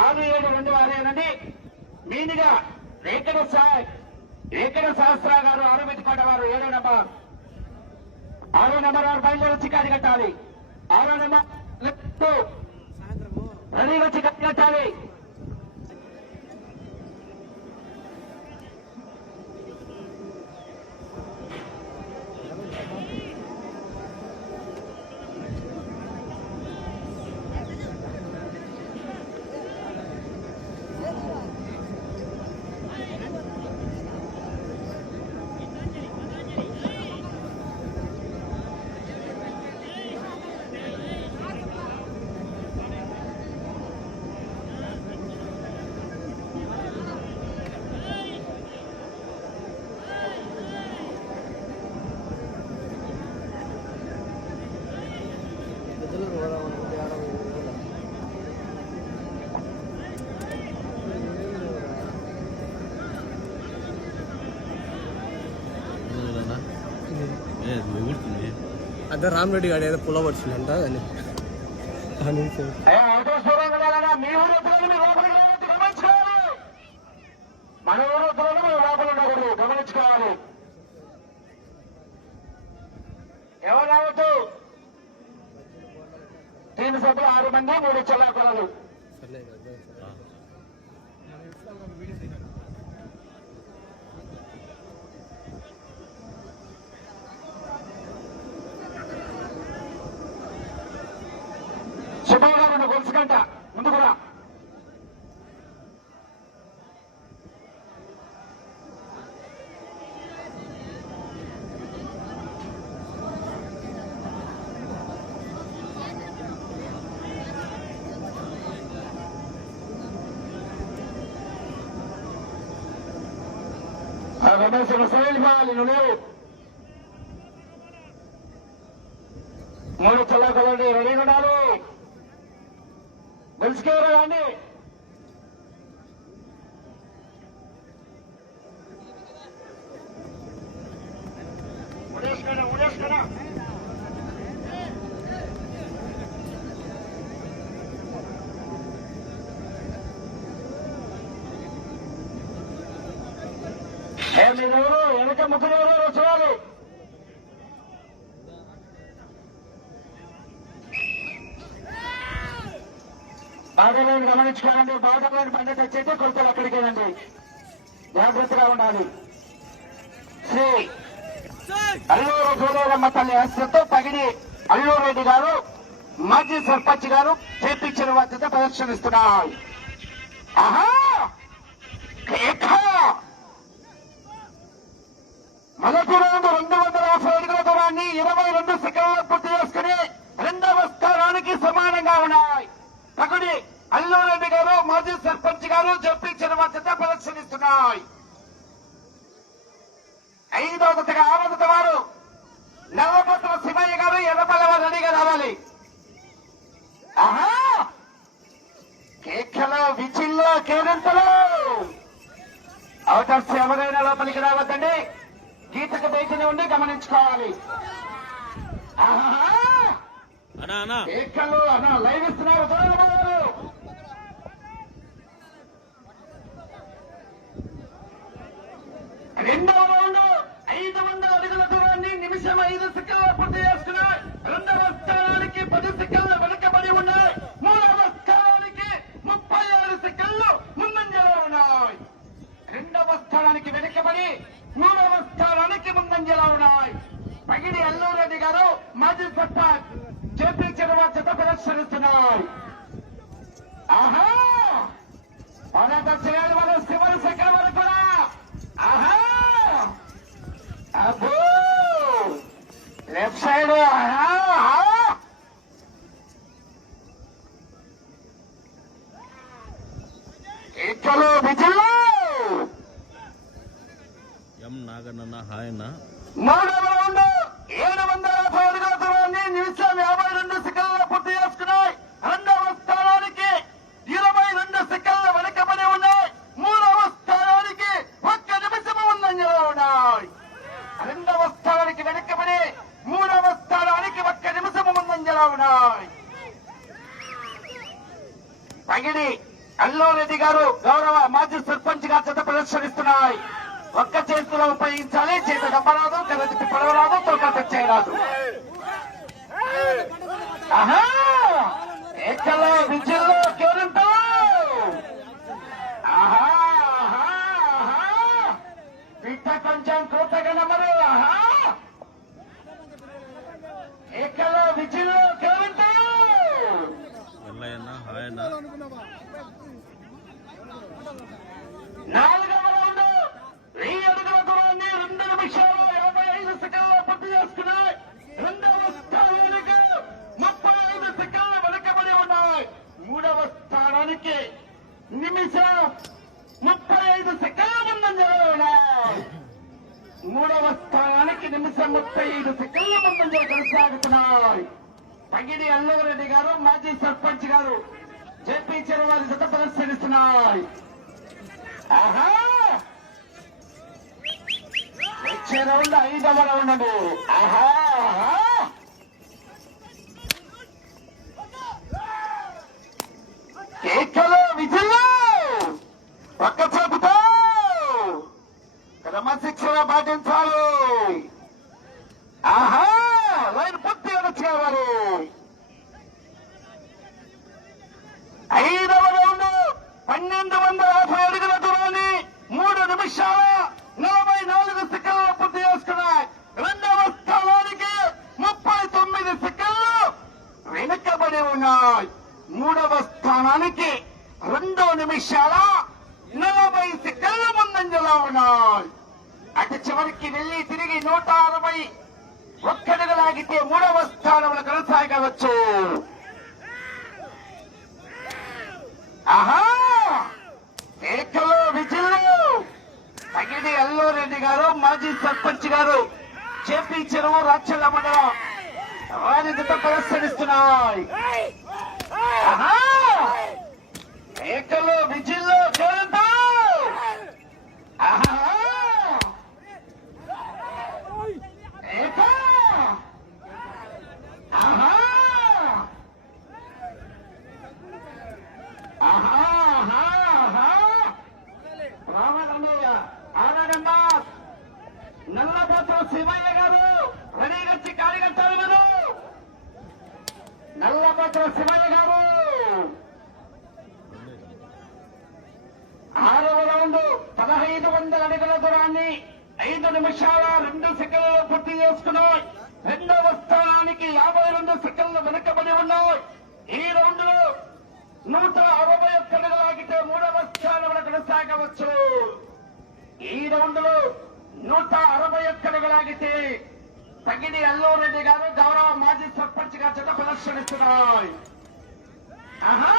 67 వారేనండి. మీనిగా వెంకట శాస్త్ర గారు ఆరోపెట్టుకోట వారు 7వ నెంబర్ 6 బయలుదేరి వచ్చి కాడి కట్టాలి. 6వ నెంబర్ రెడీ వచ్చి కాడి కట్టాలి. అదే రామరెడ్డి గారు ఏదో పుల్ల పడుతుందంట మన ఊరు లోపల ఉండకూడదు, గమనించుకోవాలి. ఎవరు రావద్దు. టీం సభ్యులు 6 మంది 3 చెల్లాకులు. శుభంగా గొలుసుకంట ముందు కూడా కావాలి. నువ్వు 3 చెల్లాకులండి, రెడీ ఉండాలి. గెలుచుకోరు అండి. ఉడేసుకున్నా మీరెవరు వెనక ముగ్గురు ఎవరు చూడాలి. బాధలను గమనించుకోవాలండి. బాధలను పండిత వచ్చేది కొలతలు అక్కడికేనండి, జాగ్రత్తగా ఉండాలి. శ్రీ అల్లూరు జోలేరమ్మ తల్లి ఆశతో తగిడి అల్లూరు రెడ్డి గారు మాజీ సర్పంచ్ గారు చేపించిన వద్ద ప్రదర్శనిస్తున్నారు. మొదటి రౌండ్ 250 అడుగుల దూరాన్ని 22 సెకండ్లు పూర్తి చేసుకుని 2వ స్థానానికి సమానంగా ఉన్నాయి. తగుడి అల్లూరు రెడ్డి గారు మాజీ సర్పంచ్ గారు చేపించిన వద్ద ప్రదర్శనిస్తున్నాయి. 5వ జతగా 6వ జత వారు నవపత్ర శివయ్య గారు ఎర్రపల్లవ రెడీగా రావాలి. కేకలో విచిల్లో కేరింతలు అవకాశం ఎవరైనా లోపలికి రావద్దండి. గీతకు బయటనే ఉండి గమనించుకోవాలి. కేకలు లైవ్ ఇస్తున్నారు. రెండవ రౌండ్ 500 అడుగుల దూరాన్ని నిమిషం 5 సెకండ్లు పూర్తి చేసుకున్నాయి. 2వ స్థానానికి 10 సెకండ్లు వెనుకబడి ఉన్నాయి. 3వ స్థానానికి 36 సెకండ్లు ముందంజలో ఉన్నాయి. 2వ స్థానానికి వెనుకబడి 3వ స్థానానికి ముందంజలో ఉన్నాయి. పగిడి అల్లూరు రెడ్డి గారు మాజీ సర్పంచ్ చేపించిన జత ప్రదర్శనిస్తున్నాయి. పోరాట చేయాలి వాళ్ళు చివరి సెకండ్ వరకు కూడా. అబ్బో లెఫ్ట్ సైడ్ ఇక్కలు విజిల్లు ఎం నాగన్న హాయ్ అన్న. 3వ రౌండ్ 750 అడుగుల దూరాన్ని నిమిషం 52 సెకండ్లు పూర్తి చేసుకున్నాయి. 2వ స్థానానికి 22 సెకండ్లు వెనుకబడి ఉన్నాయి. 3వ స్థానానికి 1 నిమిషం ముందంజలో ఉన్నాయి. 2వ స్థానానికి వెనుకబడి 3వ స్థానానికి 1 నిమిషం ముందంజలో ఉన్నాయి. పగిడి అల్లారెడ్డి గారు గౌరవ మాజీ సర్పంచ్ గా జత ప్రదర్శనిస్తున్నాయి. ఒక్క చేతిలో ఉపయోగించాలి. చేతి డబ్బరాదు, కరెంటు పడవరాదు, తోకాట చేయరాదు. ఆహా ఎక్కలో విద్యలో కేరింపు. ఆహా పిట్ట కొంచెం కొత్తగా నమ్మరు. ఆహా ఎక్కలో విద్యలో కేరింపు. ఎల్లయ్యన్న హాయ్ అన్న. నాలుగవ రౌండ్ 1000 అడుగుల దూరాన్ని 2 నిమిషాలు 55 సెకండ్లో పూర్తి చేసుకున్నాయి. రెండవ స్థానానికి 35 సెకండ్లు వెనుకబడి ఉన్నాయి. మూడవ స్థానానికి నిమిషం 35 సెకండ్ల ముందంజలో ఉన్నాయి. మూడవ స్థానానికి నిమిషం 35 సెకండ్ల ముందంజలు కొనసాగుతున్నాయి. పగిడి అల్లవరెడ్డి గారు మాజీ సర్పంచ్ గారు జేపీ చెరువారి జత ప్రదర్శనిస్తున్నాయి. ఆహా వచ్చే రౌండ్ 5వ రౌండ్ అండి. ఆహా కేకలు విజయ్ ఒక్క చేతితో క్రమశిక్షణ పాటించాలి. ఆహా లైన్ పూర్తిగా వచ్చేవారు. 5వ రౌండ్ 1250 అడుగుల దూరాన్ని 3 నిమిషాల 44 సెకండ్లు పూర్తి చేసుకున్నాయి. రెండవ స్థానానికి 39 సెకండ్లు వెనుకబడి ఉన్నాయి. మూడవ స్థానానికి 2 నిమిషాల 40 సెకండ్ల ముందంజలో ఉన్నాయి. అటు చివరికి వెళ్లి తిరిగి 161 అడుగులాగితే 3వ స్థానంలో కొనసాగవచ్చు. ఆహా ఏకలో విజయులు పగిడి అల్లారెడ్డి గారు మాజీ సర్పంచ్ గారు జేపీ చెరువు రాచల్ల మండలం వారి జత ప్రదర్శనిస్తున్నాయి. ఆహా ఏకలో విజయులు చూడండి. ఆహా ఏక ఆహా ఆగడమ్మా. నల్లబోతు శివయ్య గారు రెడీగచ్చి కార్యకర్తలు మీరు. నల్లబోతు శివయ్య గారు 6వ రౌండ్ 1500 అడుగుల దూరాన్ని 5 నిమిషాల 2 సెకండ్లు పూర్తి చేసుకున్నాయి. రెండవ స్థానానికి 52 సెకండ్లు వెనుకబడి ఉన్నాయి. ఈ రౌండ్ లో 161 అడుగులాగితే 3వ స్థానంలో కొనసాగవచ్చు. ఈ రౌండ్ లో 161 అడుగులాగితే పగిడి అల్లారెడ్డి గారు గౌరవ మాజీ సర్పంచ్ గా జత ప్రదర్శనిస్తున్నారు. ఆహా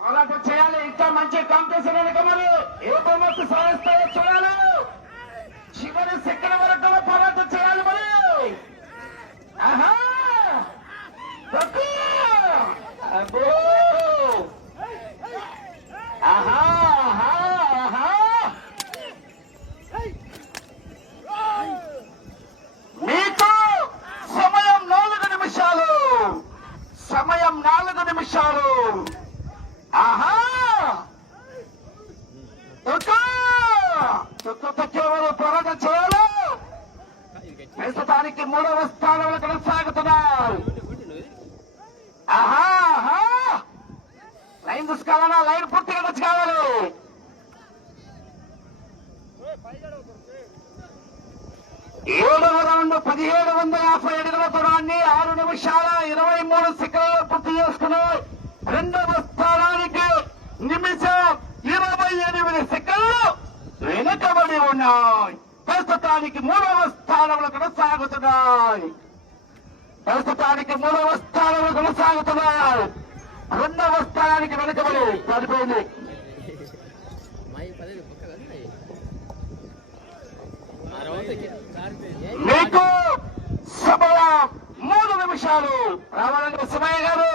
పోరాటం చేయాలి. ఇంకా మంచి కాంపిటీషన్ మరి ఏ బొమ్మకు సాధిస్తారో చూడాలి. చివరి సెకండ్ వరకు పోరాటం చేయాలి మరి. ఆహా అబ్బో ఆహా మీకు సమయం 4 నిమిషాలు. సమయం 4 నిమిషాలు. ఆహా కేవలం పోరాటం చేయాలి. ప్రస్తుతానికి 3వ స్థానంలో కొనసాగుతున్నారు. ఆహా లైన్ చూసుకోవాలన్నా లైన్ పూర్తిగా తెచ్చుకోవాలి. 7వ రౌండ్ 1750 అడుగుల దూరాన్ని 6 నిమిషాల 23 సెకండ్లు పూర్తి చేసుకున్నాయి. రెండవ స్థానానికి నిమిషం 28 సెకండ్లు వెనుకబడి ఉన్నాయి. ప్రస్తుతానికి 3వ స్థానంలో కొనసాగుతున్నాయి. రెండవ స్థానానికి వెనుకబడి పడిపోయింది. మీకు సమయం 3 నిమిషాలు. రావాలంటే సుమయ్య గారు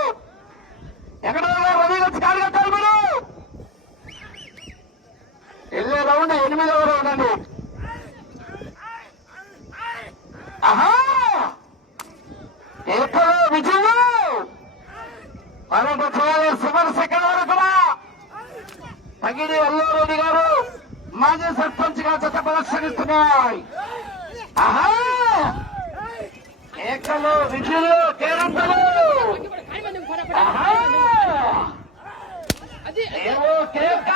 ఎక్కడ రవి వచ్చి కార్యకర్తలు మీరు వెళ్ళే రౌండ్ 8వ రౌండ్ అండి. ఆహా ఎక్కడో విజయం పన్నెండు చేయాలి. చివరి సెకండ్ వరకు కూడా తగిడి అల్లారెడ్డి గారు మాజీ సర్పంచ్ గా జత ప్రదర్శనిస్తున్నాయి. ఆహా ఏకలు విజులు కేరంతలు ఏవో కేక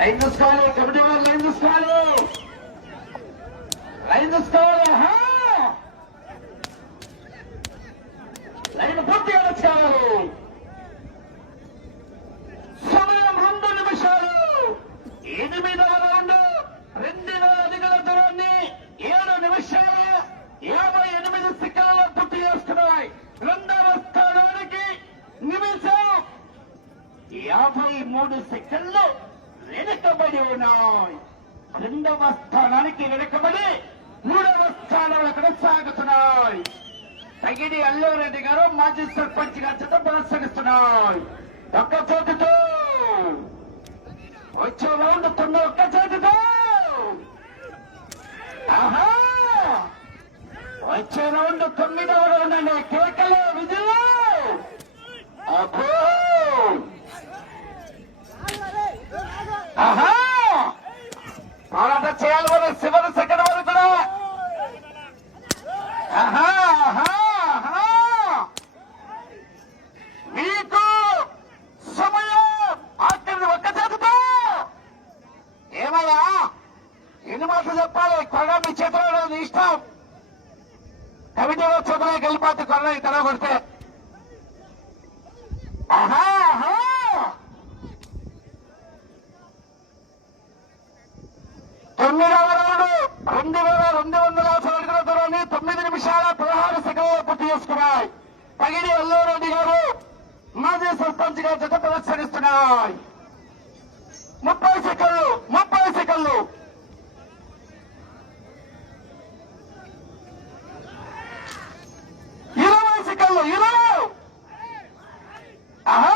లైన్ చూసుకోవాలి. కమిటీ వారు లైన్ చూసుకోవాలి. లైన్ చూసుకోవాలి. లైన్ పూర్తిగా వచ్చారు. సమయం 2 నిమిషాలు. 8వ రౌండ్ 2000 అడుగుల దూరాన్ని 7 నిమిషాల 58 సెకండ్లలో పూర్తి చేసుకున్నాయి. 2వ స్థానానికి నిమిషం 53 సెకండ్లు వెనుకబడి ఉన్నాయి. 2వ స్థానానికి వెనుకబడి 3వ స్థానంలో కొనసాగుతున్నాయి. తగిడి అల్లారెడ్డి గారు మాజీ సర్పంచ్ గా చేత ప్రదర్శనిస్తున్నాయి. ఒక్క చేతితో వచ్చే రౌండ్ 9 ఒక్క చేతితో. ఆహా వచ్చే రౌండ్ 9వ రౌండ్ అండి. కేకలు విజులు అబ్బో. ఆహా పోరాటం చేయాలి మరి చివరి సెకండ్ వరకు కూడా. ఆహా మీకు సమయం ఆఖరి ఒక్క చేతితో. ఏమయ్యా ఎన్ని మాటలు చెప్పాలి? కొరగా మీ చేతిలో నీ ఇష్టం. కమిటీలో చేతిలోకి వెళ్ళిపోతే కొరగా ఇతర కొడితే. ఆహా 9వ రౌండ్ 2200 అడుగుల దూరాన్ని 9 నిమిషాల 16 సెకండ్లు పూర్తి చేసుకున్నాయి. తగిడి అల్లారెడ్డి గారు మాజీ సర్పంచ్ గా జత ప్రదర్శనిస్తున్నాయి. 30 సెకండ్లు 20 సెకండ్లు. ఆహా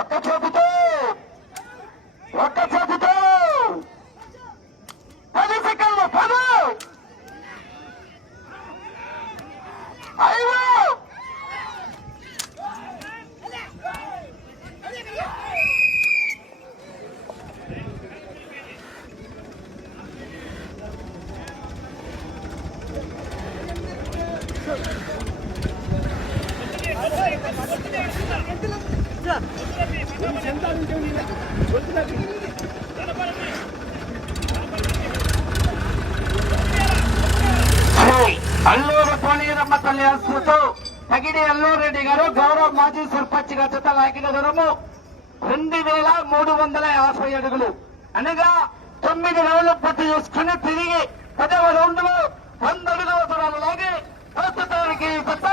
ఒక్క చేతితో 10 సెకండ్లు 10 5 అల్లూరు పోలీరమ్మ తల్లి ఆశతో తగిడి అల్లారెడ్డి గారు గౌరవ మాజీ సర్పంచ్ గా జత లాగిన దూరము 2350 అడుగులు అనగా 9 రౌండ్లు పూర్తి చేసుకుని తిరిగి 10వ రౌండ్ లో 100 అడుగుల దూరాలు లాగి ప్రస్తుతానికి జత